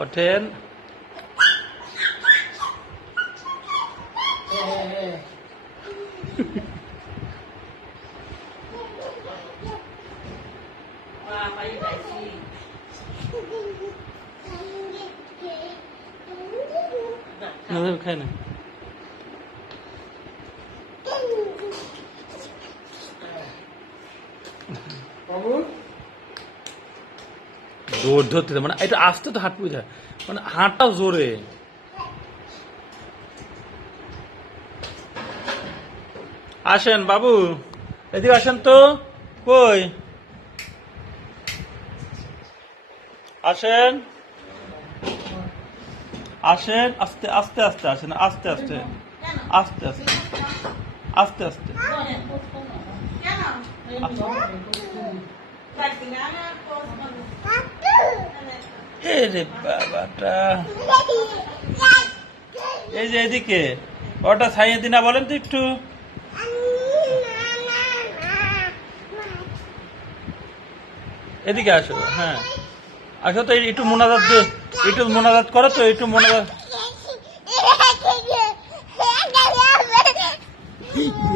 ওঠেন। খাই না জোর ধরতে মানে এটা আস্তে তো হাঁট বুঝা মানে হাঁটটাও জোরে। আসেন বাবু, এদিকে আসেন তো। কই আসেন, আসেন। আস্তে আস্তে আস্তে আসেন, আস্তে আস্তে আস্তে আস্তে আস্তে আস্তে। এরে বাবাটা, এই যে এদিকে ওটা ছাইয়ে দিনা বলেন তো একটু। এদিকে আসো, হ্যাঁ আসো তো, একটু মোনাজাত দে, একটু মোনাজাত করো তো, একটু মোনাজাত।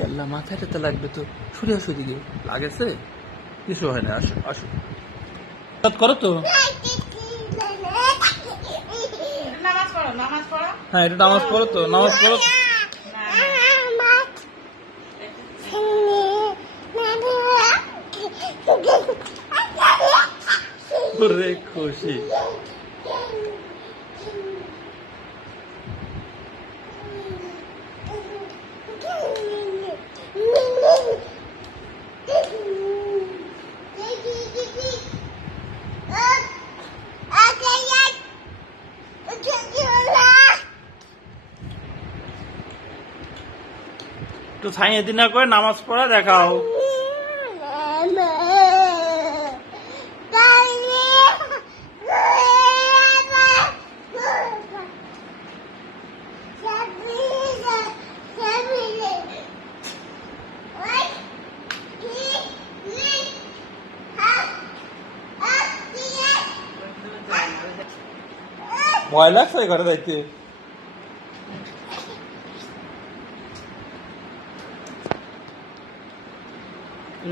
আল্লাহ মাথাটা তো লাগবে তো, সরে আসো দিকে, লাগেছে কিছু হয় না, আসো আসো করো তো। হ্যাঁ এটা নামাজ পড়ো তো, নামাজ পড়ো। খুশি একটু ছাইয়ে দিনা করে নামাজ পড়া দেখাও। ভয় লাগছে ঘরে যাইতে।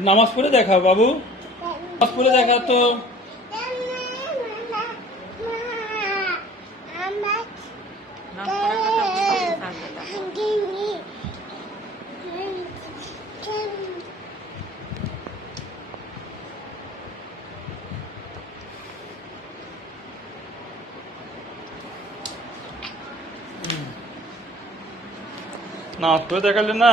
নামাজ পড়ে দেখাও বাবু, নামাজ পড়ে দেখাও তো। নামাজ পড়ে দেখালে না।